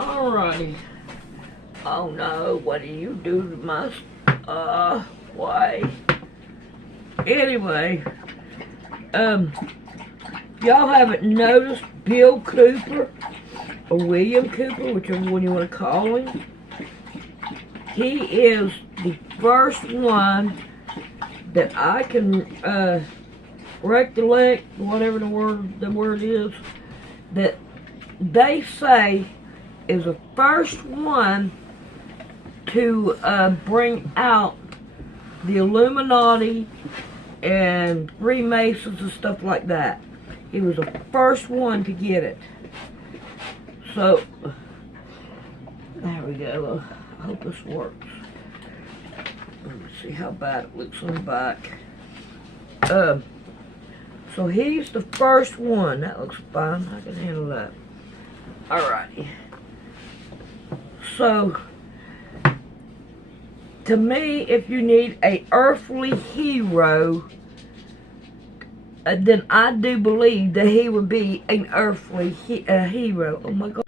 Alrighty. Oh no, what do you do to my, why? Anyway, y'all haven't noticed Bill Cooper, or William Cooper, whichever one you want to call him. He is the first one that I can, recollect, whatever the word is, that they say is the first one to bring out the Illuminati and Freemasons and stuff like that. He was the first one to get it. So, there we go. I hope this works. Let me see how bad it looks on the back. So he's the first one. That looks fine. I can handle that. Alrighty. So, to me, if you need a earthly hero, then I do believe that he would be an earthly hero. Oh my God.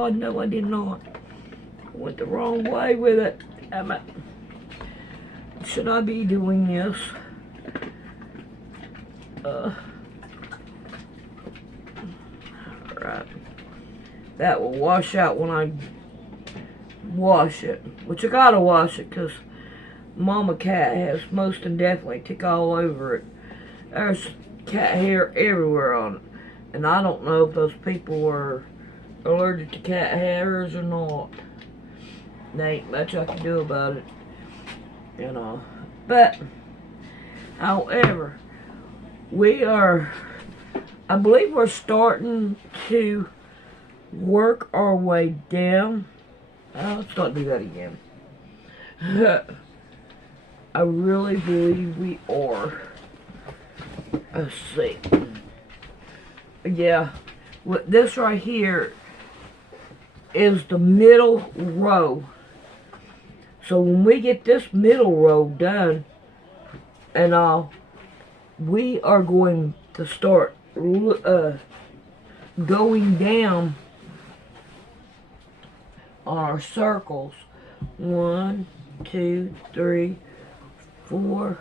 Oh, no, I did not. I went the wrong way with it. Should I be doing this? Alright. That will wash out when I wash it. Which I gotta wash it because Mama Cat has most definitely tick all over it. There's cat hair everywhere on it. And I don't know if those people were allergic to cat hairs or not. There ain't much I can do about it, you know. But, however, I believe we're starting to work our way down. Let's not do that again. I really believe we are. Let's see. Yeah, this right here is the middle row. So when we get this middle row done and all, we are going to start going down our circles. 1, 2, 3, 4.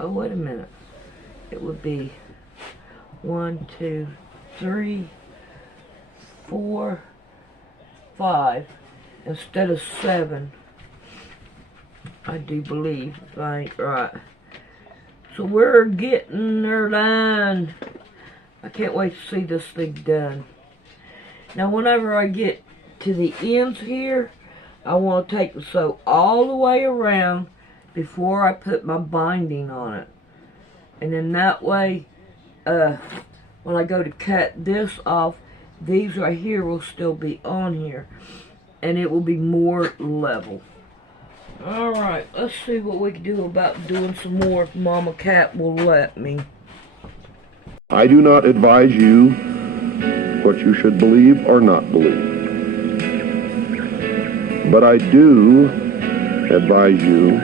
Oh, wait a minute. It would be 1, 2, 3, 4, 5 instead of 7. I do believe, if I ain't right. So we're getting there done. I can't wait to see this thing done. Now whenever I get to the ends here, I want to take the sew all the way around before I put my binding on it. And then that way, when I go to cut this off, these right here will still be on here. And it will be more level. Alright, let's see what we can do about doing some more if Mama Cat will let me. I do not advise you what you should believe or not believe. But I do advise you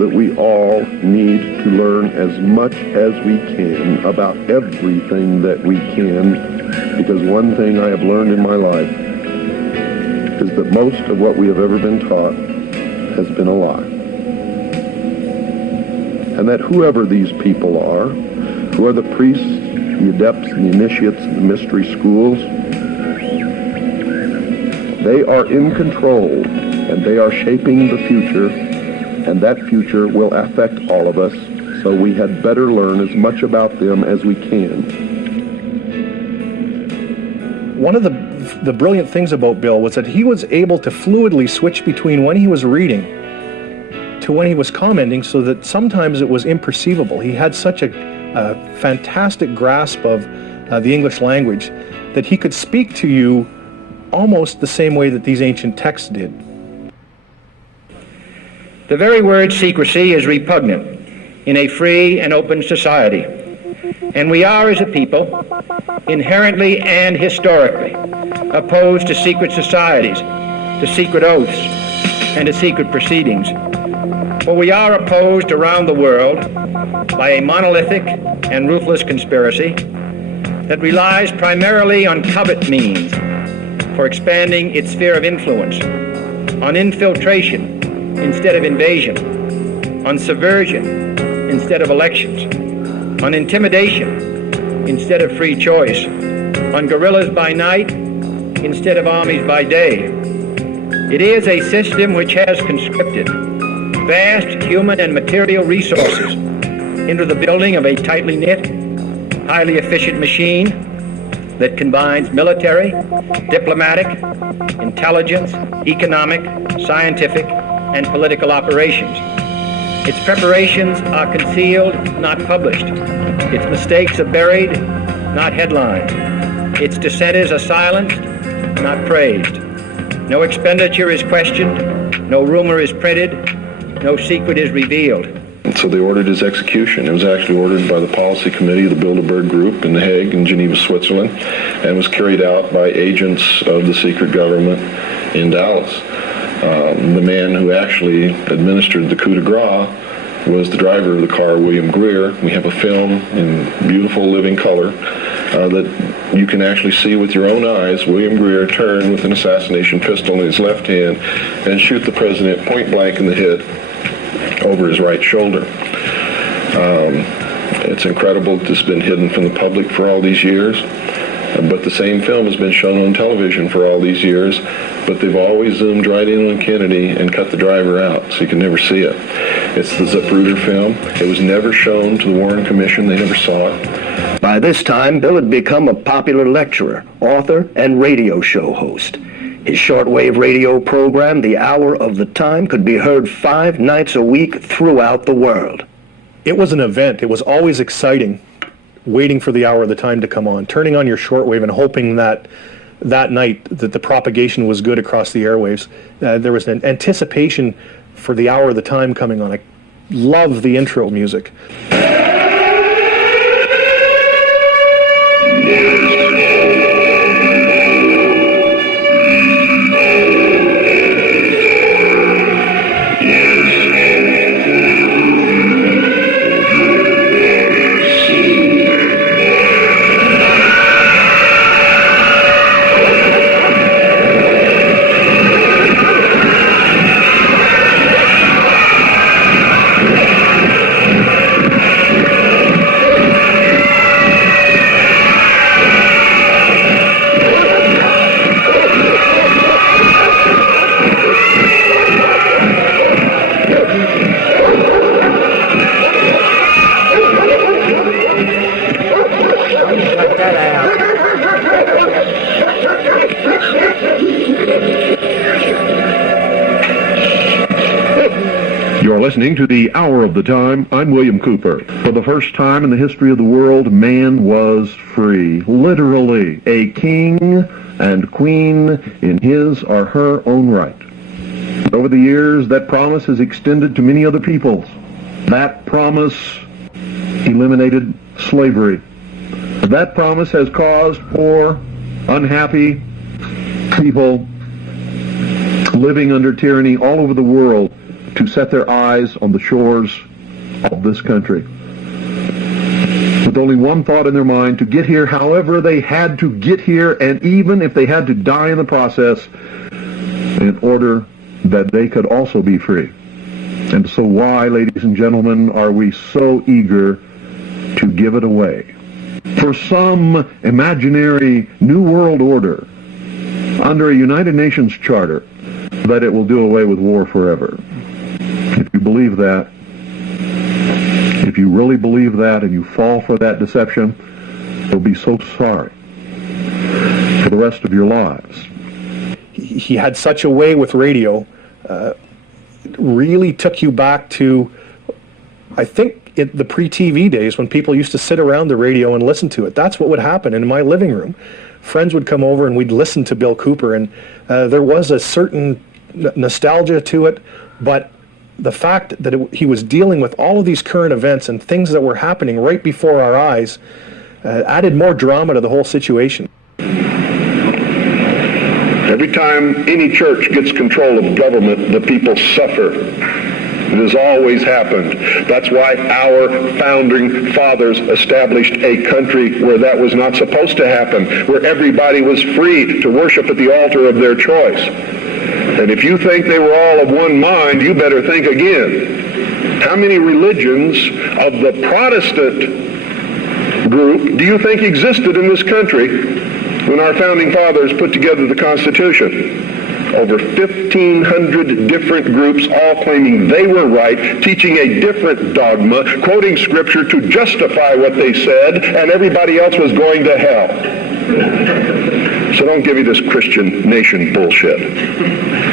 that we all need to learn as much as we can about everything that we can, because one thing I have learned in my life is that most of what we have ever been taught has been a lie. And that whoever these people are, who are the priests, the adepts, the initiates, the mystery schools, they are in control and they are shaping the future, and that future will affect all of us, so we had better learn as much about them as we can. One of the brilliant things about Bill was that he was able to fluidly switch between when he was reading to when he was commenting, so that sometimes it was imperceivable. He had such a fantastic grasp of the English language that he could speak to you almost the same way that these ancient texts did. The very word secrecy is repugnant in a free and open society. And we are, as a people, inherently and historically opposed to secret societies, to secret oaths, and to secret proceedings. For we are opposed around the world by a monolithic and ruthless conspiracy that relies primarily on covert means for expanding its sphere of influence, on infiltration instead of invasion, on subversion instead of elections, on intimidation instead of free choice, on guerrillas by night instead of armies by day. It is a system which has conscripted vast human and material resources into the building of a tightly knit, highly efficient machine that combines military, diplomatic, intelligence, economic, scientific, and political operations. Its preparations are concealed, not published. Its mistakes are buried, not headlined. Its dissenters are silenced, not praised. No expenditure is questioned, no rumor is printed, no secret is revealed. And so they ordered his execution. It was actually ordered by the policy committee of the Bilderberg Group in The Hague in Geneva, Switzerland, and was carried out by agents of the secret government in Dallas. The man who actually administered the coup de grace was the driver of the car, William Greer. We have a film in beautiful living color that you can actually see with your own eyes William Greer turn with an assassination pistol in his left hand and shoot the president point blank in the head over his right shoulder. It's incredible this has been hidden from the public for all these years. But the same film has been shown on television for all these years, but they've always zoomed right in on Kennedy and cut the driver out, so you can never see it. It's the Zapruder film. It was never shown to the Warren Commission. They never saw it. By this time, Bill had become a popular lecturer, author, and radio show host. His shortwave radio program, The Hour of the Time, could be heard 5 nights a week throughout the world. It was an event. It was always exciting, waiting for the hour of the time to come on, turning on your shortwave and hoping that that night that the propagation was good across the airwaves. There was an anticipation for the hour of the time coming on. I love the intro music. Listening to the Hour of the Time, I'm William Cooper. For the first time in the history of the world, man was free. Literally, a king and queen in his or her own right. Over the years, that promise has extended to many other peoples. That promise eliminated slavery. That promise has caused poor, unhappy people living under tyranny all over the world to set their eyes on the shores of this country, with only one thought in their mind: to get here however they had to get here, and even if they had to die in the process, in order that they could also be free. And so why, ladies and gentlemen, are we so eager to give it away for some imaginary new world order under a United Nations charter that it will do away with war forever? If you believe that, if you really believe that and you fall for that deception, you'll be so sorry for the rest of your lives. He had such a way with radio, really took you back to, I think, the pre-TV days when people used to sit around the radio and listen to it. That's what would happen in my living room. friends would come over and we'd listen to Bill Cooper, and there was a certain nostalgia to it, but the fact that he was dealing with all of these current events and things that were happening right before our eyes added more drama to the whole situation. Every time any church gets control of government, the people suffer. It has always happened. That's why our founding fathers established a country where that was not supposed to happen, where everybody was free to worship at the altar of their choice. And if you think they were all of one mind, you better think again. How many religions of the Protestant group do you think existed in this country when our founding fathers put together the Constitution? Over 1,500 different groups, all claiming they were right, teaching a different dogma, quoting scripture to justify what they said, and everybody else was going to hell. So don't give me this Christian nation bullshit,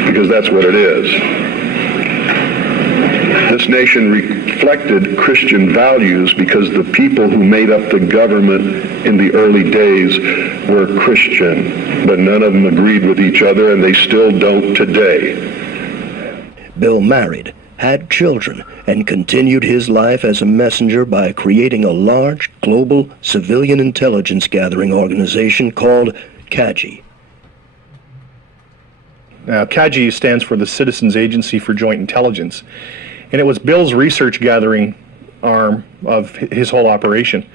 because that's what it is. This nation reflected Christian values because the people who made up the government in the early days were Christian, but none of them agreed with each other, and they still don't today. Bill married, had children, and continued his life as a messenger by creating a large global civilian intelligence gathering organization called CAGI. Now, CAGI stands for the Citizens Agency for Joint Intelligence, and it was Bill's research gathering arm of his whole operation.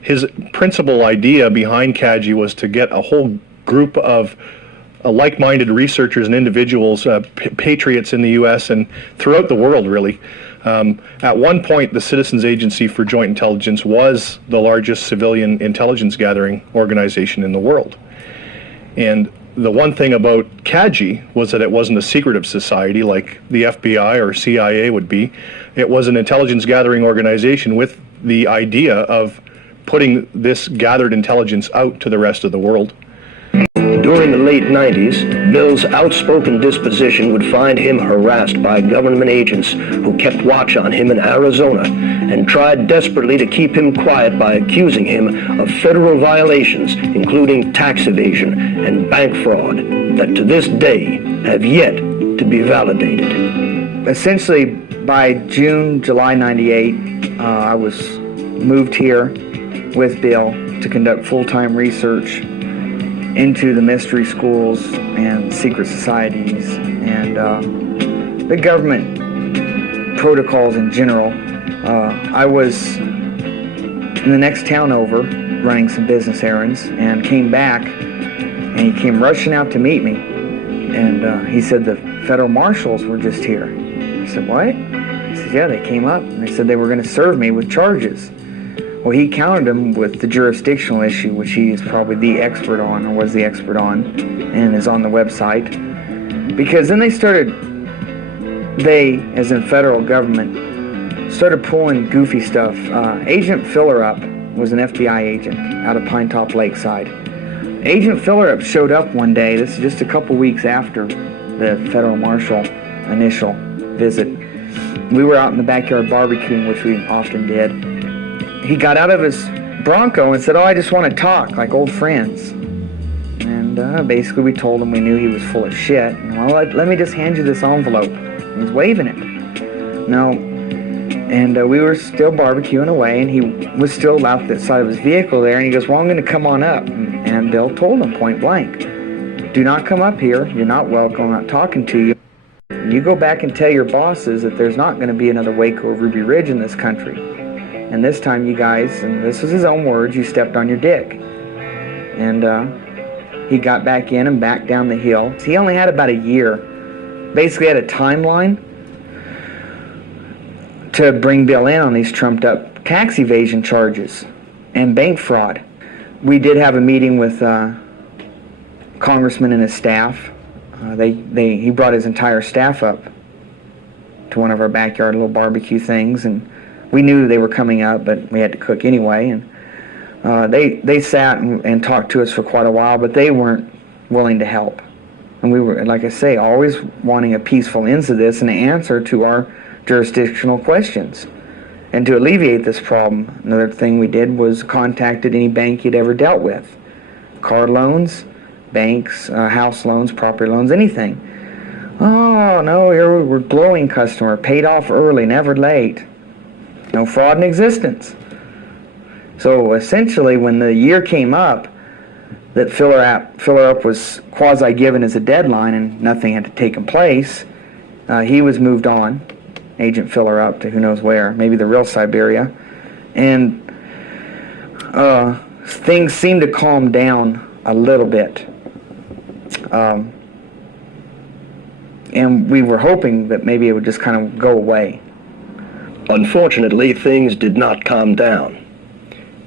His principal idea behind CAGI was to get a whole group of like-minded researchers and individuals, patriots in the U.S. and throughout the world, really. At one point, the Citizens Agency for Joint Intelligence was the largest civilian intelligence gathering organization in the world. And the one thing about CAGI was that it wasn't a secretive society like the FBI or CIA would be. It was an intelligence gathering organization with the idea of putting this gathered intelligence out to the rest of the world. During the late 90s, Bill's outspoken disposition would find him harassed by government agents who kept watch on him in Arizona and tried desperately to keep him quiet by accusing him of federal violations, including tax evasion and bank fraud, that to this day have yet to be validated. Essentially, by July 98, I was moved here with Bill to conduct full-time research into the mystery schools and secret societies and the government protocols in general. I was in the next town over running some business errands and came back, and he came rushing out to meet me, and he said the federal marshals were just here. I said, what? He said, yeah, they came up and they said they were going to serve me with charges. Well, he countered him with the jurisdictional issue, which he is probably the expert on, or was the expert on, and is on the website. Because then they, as in federal government, started pulling goofy stuff. Agent Fillerup was an FBI agent out of Pinetop Lakeside. Agent Fillerup showed up one day, this is just a couple weeks after the federal marshal initial visit. We were out in the backyard barbecuing, which we often did. He got out of his Bronco and said, oh, I just want to talk like old friends. And basically we told him we knew he was full of shit. And, well, let me just hand you this envelope. And he's waving it. No. And we were still barbecuing away, and he was still out the side of his vehicle there, and he goes, well, I'm going to come on up. And Bill told him point blank, do not come up here. You're not welcome. I'm not talking to you. You go back and tell your bosses that there's not going to be another Waco or Ruby Ridge in this country. And this time you guys, and this was his own words, you stepped on your dick. And he got back in and back down the hill. He only had about a year. Basically had a timeline to bring Bill in on these trumped up tax evasion charges and bank fraud. We did have a meeting with Congressman and his staff. He brought his entire staff up to one of our backyard little barbecue things, and we knew they were coming up, but we had to cook anyway. And they sat and talked to us for quite a while, but they weren't willing to help. And we were, like I say, always wanting a peaceful end to this and an answer to our jurisdictional questions. And to alleviate this problem, another thing we did was contacted any bank he'd ever dealt with. car loans, banks, house loans, property loans, anything. Oh, no, we're glowing customer, paid off early, never late. No fraud in existence. So essentially, when the year came up that Filler Up was quasi-given as a deadline and nothing had taken place, he was moved on, Agent Filler Up, to who knows where, maybe the real Siberia. And things seemed to calm down a little bit. And we were hoping that maybe it would just kind of go away. Unfortunately, things did not calm down.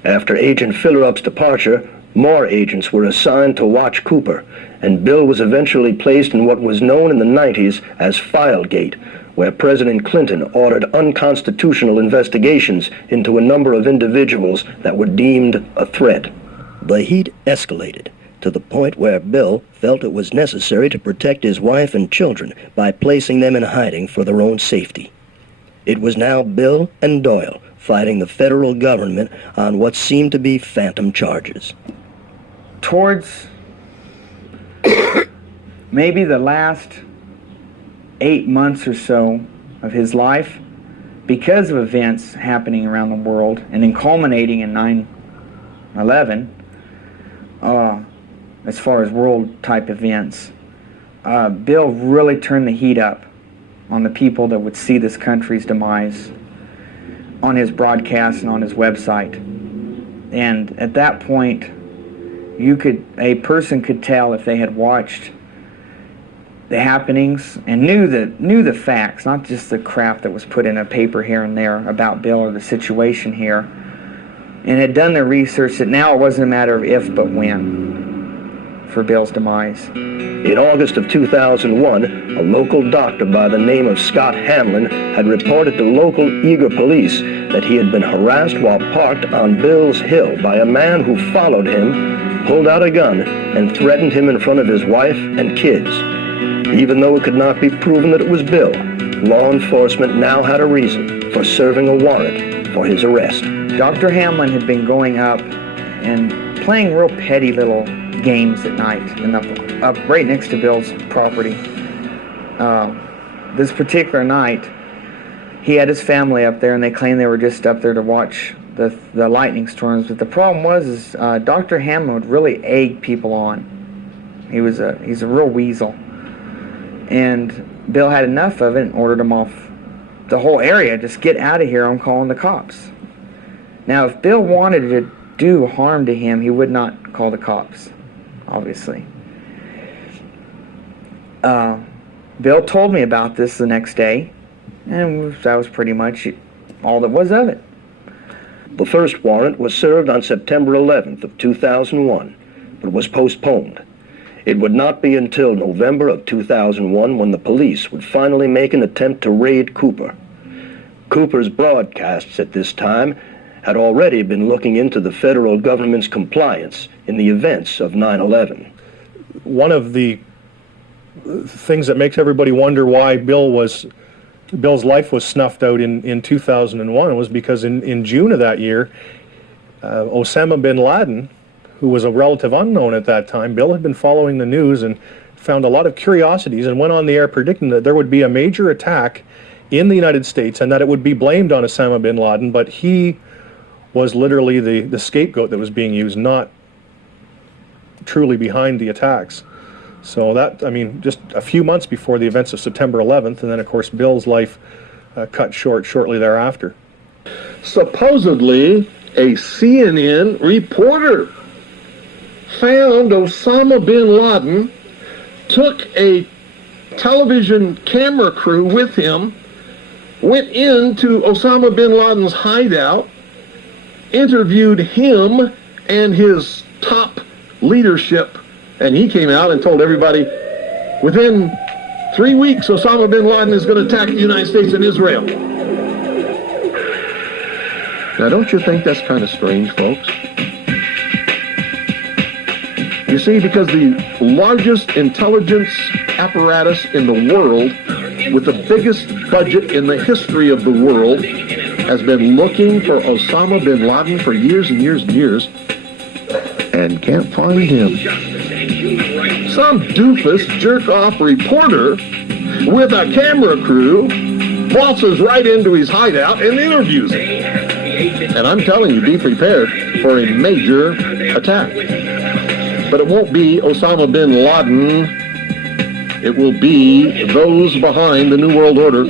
After Agent Filler Up's departure, more agents were assigned to watch Cooper, and Bill was eventually placed in what was known in the 90s as Filegate, where President Clinton ordered unconstitutional investigations into a number of individuals that were deemed a threat. The heat escalated to the point where Bill felt it was necessary to protect his wife and children by placing them in hiding for their own safety. It was now Bill and Doyle fighting the federal government on what seemed to be phantom charges. Towards maybe the last 8 months or so of his life, because of events happening around the world and then culminating in 9/11, as far as world-type events, Bill really turned the heat up on the people that would see this country's demise on his broadcast and on his website. And at that point, a person could tell if they had watched the happenings and knew the facts, not just the crap that was put in a paper here and there about Bill or the situation here, and had done their research that now it wasn't a matter of if but when for Bill's demise. In August of 2001, a local doctor by the name of Scott Hamlin had reported to local Eager police that he had been harassed while parked on Bill's Hill by a man who followed him, pulled out a gun, and threatened him in front of his wife and kids. Even though it could not be proven that it was Bill, law enforcement now had a reason for serving a warrant for his arrest. Dr. Hamlin had been going up and playing real petty little games at night up right next to Bill's property. This particular night, he had his family up there, and they claimed they were just up there to watch the lightning storms. But the problem was Dr. Hamlin would really egg people on. He's a real weasel. And Bill had enough of it and ordered him off the whole area. Just get out of here, I'm calling the cops. Now, if Bill wanted to do harm to him, he would not call the cops, obviously. Bill told me about this the next day, and that was pretty much all that was of it. The first warrant was served on September 11th of 2001, but was postponed. It would not be until November of 2001 when the police would finally make an attempt to raid Cooper. Cooper's broadcasts at this time had already been looking into the federal government's compliance in the events of 9/11. One of the things that makes everybody wonder why Bill's life was snuffed out in 2001 was because in June of that year, Osama bin Laden, who was a relative unknown at that time, Bill had been following the news and found a lot of curiosities and went on the air predicting that there would be a major attack in the United States and that it would be blamed on Osama bin Laden, but he was literally the scapegoat that was being used, not truly behind the attacks. So that, I mean, just a few months before the events of September 11th, and then of course Bill's life cut short shortly thereafter. Supposedly, a CNN reporter found Osama bin Laden, took a television camera crew with him, went into Osama bin Laden's hideout, interviewed him and his top leadership, and he came out and told everybody, within 3 weeks, Osama bin Laden is going to attack the United States and Israel. Now, don't you think that's kind of strange, folks? You see, because the largest intelligence apparatus in the world, with the biggest budget in the history of the world, has been looking for Osama bin Laden for years and years and years. and can't find him. Some doofus jerk-off reporter with a camera crew waltzes right into his hideout and interviews him. And I'm telling you, be prepared for a major attack. But it won't be Osama bin Laden. It will be those behind the New World Order.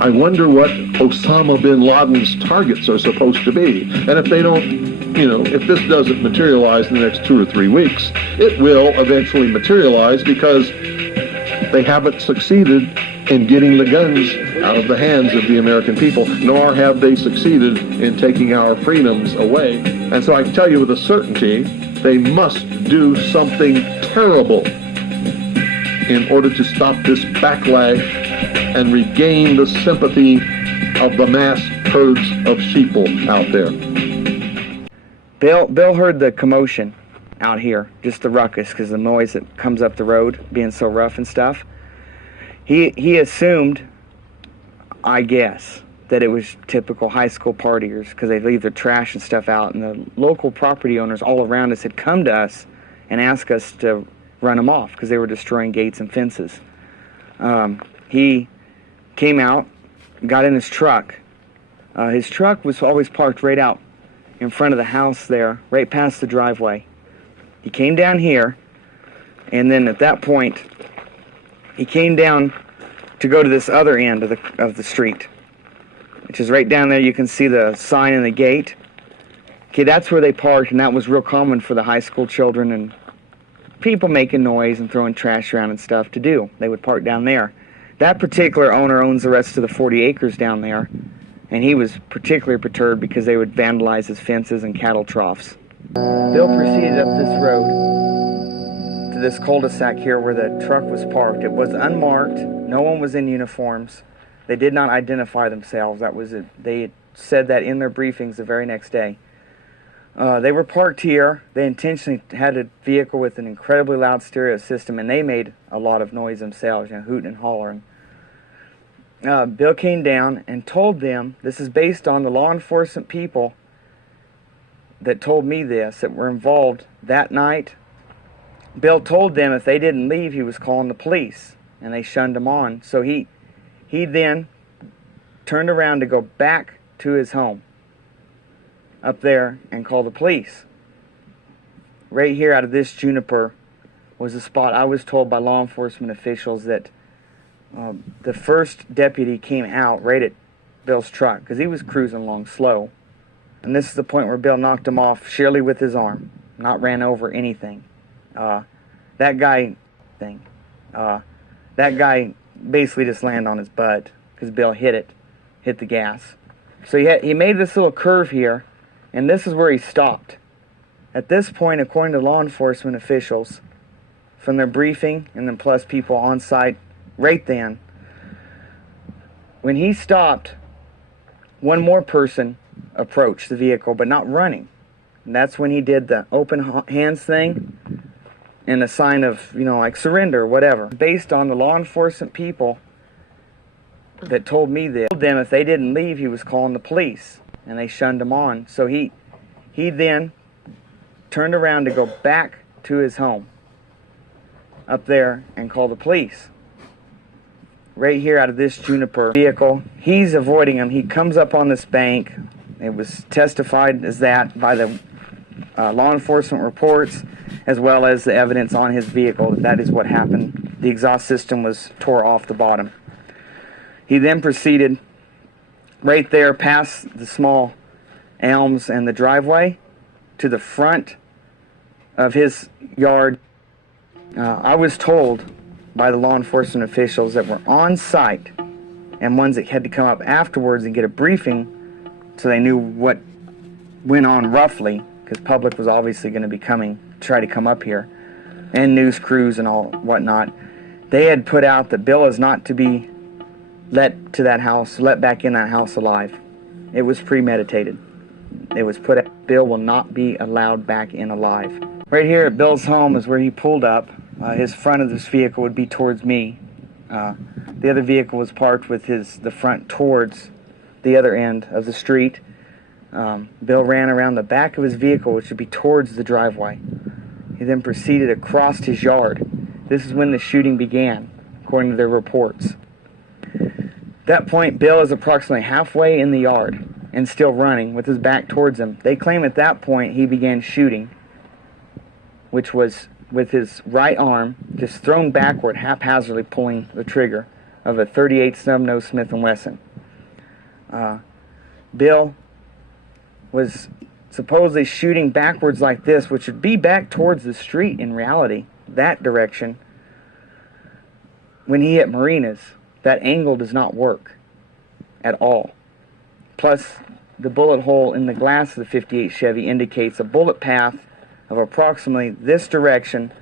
I wonder what Osama bin Laden's targets are supposed to be. And if they don't, if this doesn't materialize in the next 2 or 3 weeks, it will eventually materialize because they haven't succeeded in getting the guns out of the hands of the American people, nor have they succeeded in taking our freedoms away. And so I can tell you with a certainty, they must do something terrible in order to stop this backlash and regain the sympathy of the mass herds of sheeple out there. Bill heard the commotion out here, just the ruckus, because the noise that comes up the road being so rough and stuff. He assumed, I guess, that it was typical high school partiers because they leave their trash and stuff out, and the local property owners all around us had come to us and asked us to run them off because they were destroying gates and fences. He came out, got in his truck. His truck was always parked right out in front of the house there, right past the driveway. He came down here, and then at that point, he came down to go to this other end of the street, which is right down there. You can see the sign and the gate. Okay, that's where they parked, and that was real common for the high school children and people making noise and throwing trash around and stuff to do. They would park down there. That particular owner owns the rest of the 40 acres down there, and he was particularly perturbed because they would vandalize his fences and cattle troughs. Bill proceeded up this road to this cul-de-sac here where the truck was parked. It was unmarked. No one was in uniforms. They did not identify themselves. That was it. They had said that in their briefings the very next day. They were parked here. They intentionally had a vehicle with an incredibly loud stereo system, and they made a lot of noise themselves, hooting and hollering. Bill came down and told them, this is based on the law enforcement people that told me this, that were involved that night. Bill told them if they didn't leave, he was calling the police, and they shunned him on. So he then turned around to go back to his home up there and call the police. Right here out of this juniper was a spot I was told by law enforcement officials that the first deputy came out right at Bill's truck because he was cruising along slow. And this is the point where Bill knocked him off sheerly with his arm, not ran over anything. That guy basically just landed on his butt because Bill hit the gas. So he made this little curve here, and this is where he stopped. At this point, according to law enforcement officials, from their briefing and then plus people on site right then, when he stopped, one more person approached the vehicle, but not running. And that's when he did the open hands thing and a sign of, like surrender or whatever. Based on the law enforcement people that told me this, told them if they didn't leave, he was calling the police, and they shunned him on. So he then turned around to go back to his home up there and call the police. Right here out of this juniper vehicle, he's avoiding him. He comes up on this bank. It was testified as that by the law enforcement reports, as well as the evidence on his vehicle. That is what happened. The exhaust system was tore off the bottom. He then proceeded right there past the small elms and the driveway to the front of his yard. I was told by the law enforcement officials that were on site and ones that had to come up afterwards and get a briefing so they knew what went on roughly, because public was obviously going to be coming to try to come up here, and news crews and all whatnot. They had put out that Bill is not to be let back in that house alive. It was premeditated. It was put out, Bill will not be allowed back in alive. Right here at Bill's home is where he pulled up. His front of this vehicle would be towards me. The other vehicle was parked with the front towards the other end of the street. Bill ran around the back of his vehicle, which would be towards the driveway. He then proceeded across his yard. This is when the shooting began, according to their reports. At that point, Bill is approximately halfway in the yard and still running with his back towards him. They claim at that point he began shooting, which was with his right arm just thrown backward, haphazardly pulling the trigger of a .38 snub-nose Smith & Wesson. Bill was supposedly shooting backwards like this, which would be back towards the street in reality, that direction. When he hit Marina's, that angle does not work at all. Plus, the bullet hole in the glass of the 58 Chevy indicates a bullet path of approximately this direction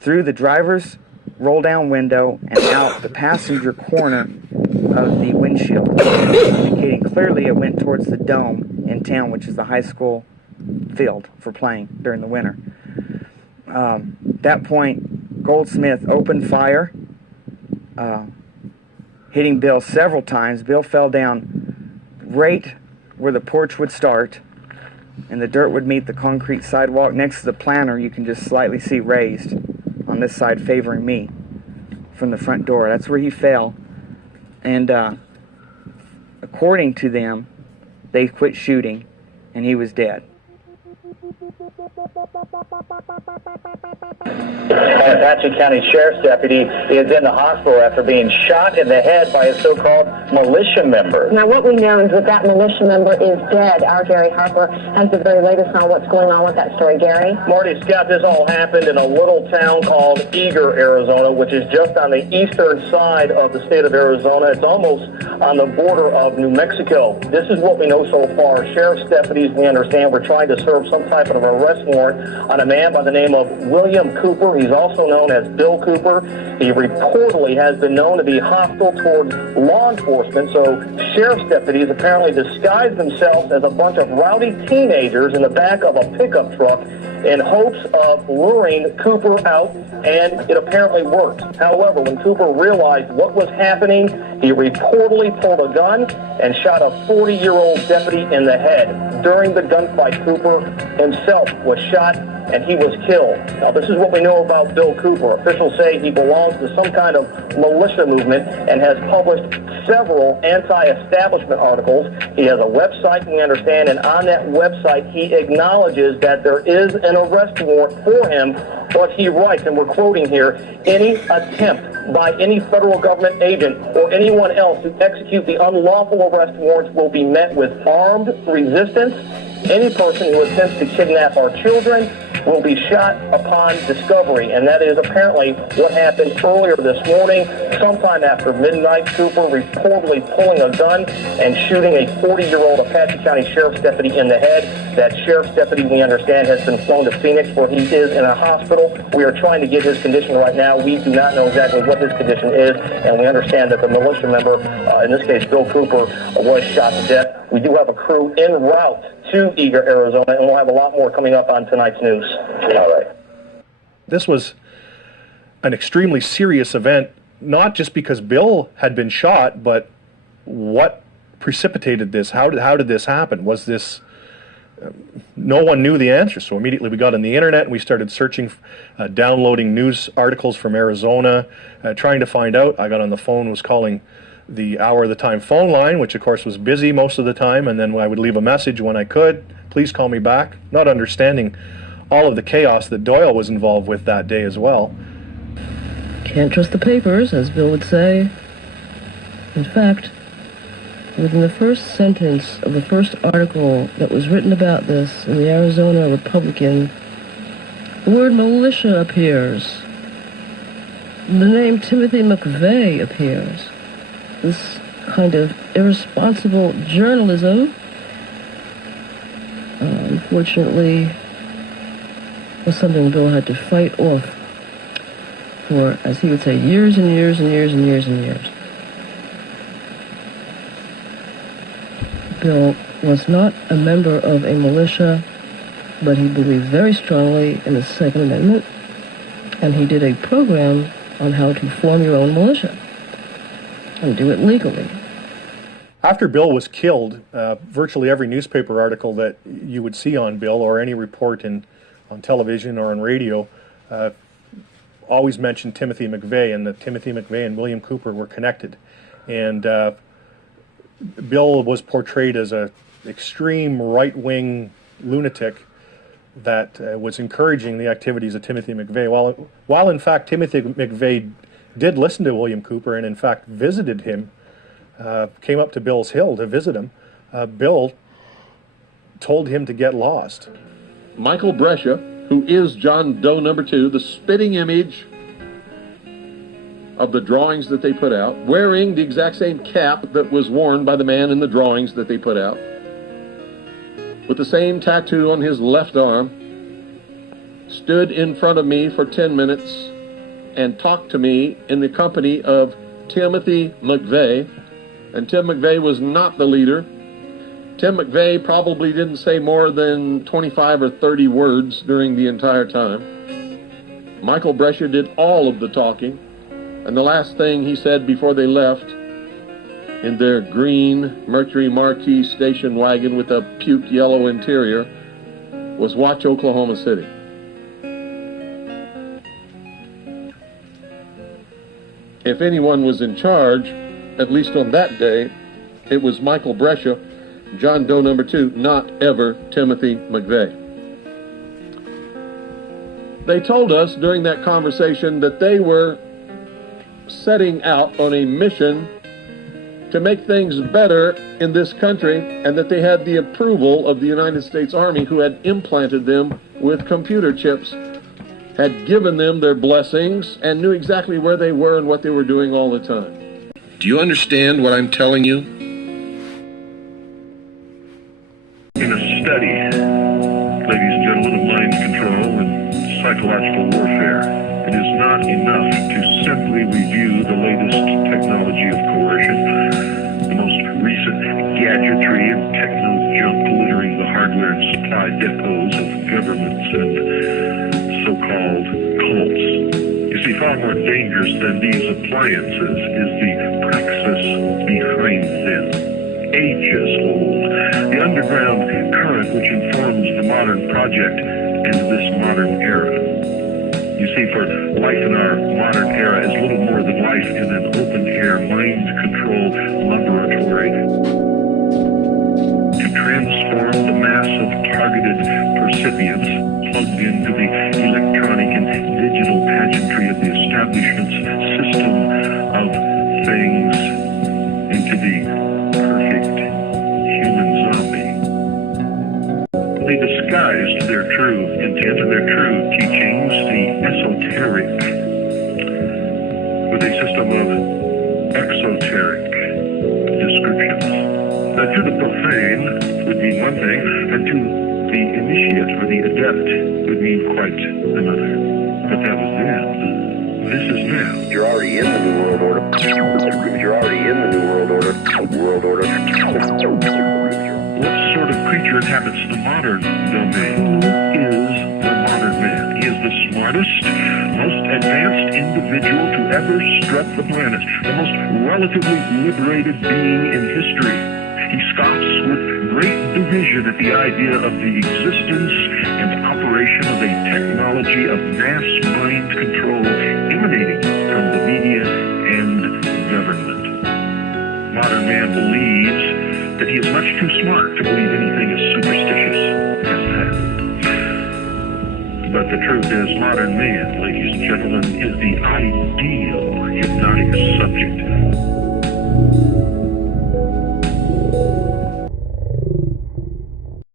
through the driver's roll-down window and out the passenger corner of the windshield, indicating clearly it went towards the dome in town, which is the high school field for playing during the winter. At that point, Goldsmith opened fire, hitting Bill several times. Bill fell down right where the porch would start, and the dirt would meet the concrete sidewalk. Next to the planter, you can just slightly see raised on this side favoring me from the front door. That's where he fell. And according to them, they quit shooting, and he was dead. An Apache County Sheriff's deputy is in the hospital after being shot in the head by a so-called militia member. Now, what we know is that militia member is dead. Our Gary Harper has the very latest on what's going on with that story. Gary? Marty Scott, this all happened in a little town called Eager, Arizona, which is just on the eastern side of the state of Arizona. It's almost on the border of New Mexico. This is what we know so far. Sheriff's deputies, we understand, were trying to serve some type of arrest warrant on a man by the name of William Cooper. He's also known as Bill Cooper. He reportedly has been known to be hostile towards law enforcement, so sheriff's deputies apparently disguised themselves as a bunch of rowdy teenagers in the back of a pickup truck in hopes of luring Cooper out, and it apparently worked. However, when Cooper realized what was happening, he reportedly pulled a gun and shot a 40-year-old deputy in the head. During the gunfight, Cooper himself was shot and he was killed. Now, this is what we know about Bill Cooper. Officials say he belongs to some kind of militia movement and has published several anti-establishment articles. He has a website, we understand, and on that website he acknowledges that there is an arrest warrant for him, but he writes, and we're quoting here, any attempt by any federal government agent or anyone else to execute the unlawful arrest warrants will be met with armed resistance. Any person who attempts to kidnap our children will be shot upon discovery, and that is apparently what happened earlier this morning. Sometime after midnight, Cooper reportedly pulling a gun and shooting a 40-year-old Apache County Sheriff's deputy in the head. That Sheriff's deputy, we understand, has been flown to Phoenix, where he is in a hospital. We are trying to get his condition right now. We do not know exactly what his condition is, and we understand that the militia member, in this case Bill Cooper, was shot to death. We do have a crew en route to Eager, Arizona, and we'll have a lot more coming up on tonight's news. All right. This was an extremely serious event, not just because Bill had been shot, but what precipitated this? How did this happen? Was this... no one knew the answer, so immediately we got on the internet and we started searching, downloading news articles from Arizona, trying to find out. I got on the phone, was calling the Hour of the Time phone line, which of course was busy most of the time, and then I would leave a message when I could, please call me back, not understanding all of the chaos that Doyle was involved with that day as well. Can't trust the papers, as Bill would say. In fact, within the first sentence of the first article that was written about this in the Arizona Republican, the word militia appears. The name Timothy McVeigh appears. This kind of irresponsible journalism, unfortunately, was something Bill had to fight off for, as he would say, years and years and years and years and years. Bill was not a member of a militia, but he believed very strongly in the Second Amendment, and he did a program on how to form your own militia and do it legally. After Bill was killed, virtually every newspaper article that you would see on Bill, or any report on television or on radio, always mentioned Timothy McVeigh, and that Timothy McVeigh and William Cooper were connected. And Bill was portrayed as an extreme right-wing lunatic that was encouraging the activities of Timothy McVeigh. While in fact Timothy McVeigh did listen to William Cooper and in fact visited him, came up to Bill's Hill to visit him, Bill told him to get lost. Michael Brescia, who is John Doe number 2, the spitting image of the drawings that they put out, wearing the exact same cap that was worn by the man in the drawings that they put out, with the same tattoo on his left arm, stood in front of me for 10 minutes and talked to me in the company of Timothy McVeigh. And Tim McVeigh was not the leader. Tim McVeigh probably didn't say more than 25 or 30 words during the entire time. Michael Brescia did all of the talking. And the last thing he said before they left in their green Mercury Marquis station wagon with a puke yellow interior was watch Oklahoma City. If anyone was in charge, at least on that day, it was Michael Brescia, John Doe number 2, not ever Timothy McVeigh. They told us during that conversation that they were setting out on a mission to make things better in this country, and that they had the approval of the United States Army, who had implanted them with computer chips, had given them their blessings, and knew exactly where they were and what they were doing all the time. Do you understand what I'm telling you? In a study, ladies and gentlemen, of mind control and psychological warfare, it is not enough to simply review the latest technology of coercion, the most recent gadgetry and techno-junk littering the hardware and supply depots of governments and so-called cults. You see, far more dangerous than these appliances is the praxis behind them. Ages old, the underground current which informs the modern project and this modern era. You see, for life in our modern era is little more than life in an open-air, mind-controlled laboratory. To transform the mass of targeted percipients plugged into the electronic and digital pageantry of the establishment's system of things into the perfect human zombie. They disguised their true intent and their true teachings, the esoteric, with a system of exoteric descriptions. That to the profane would mean one thing, and to the initiate or the adept would mean quite another. But that was then. This is now. You're already in the New World Order. You're already in the New World Order. World Order. What sort of creature inhabits the modern domain? Who is the modern man? He is the smartest, most advanced individual to ever strut the planet, the most relatively liberated being in history. He scoffs with great derision at the idea of the existence and operation of a technology of mass mind control emanating from the media and government. Modern man believes that he is much too smart to believe anything as superstitious as that. But the truth is, modern man, ladies and gentlemen, is the ideal hypnotic subject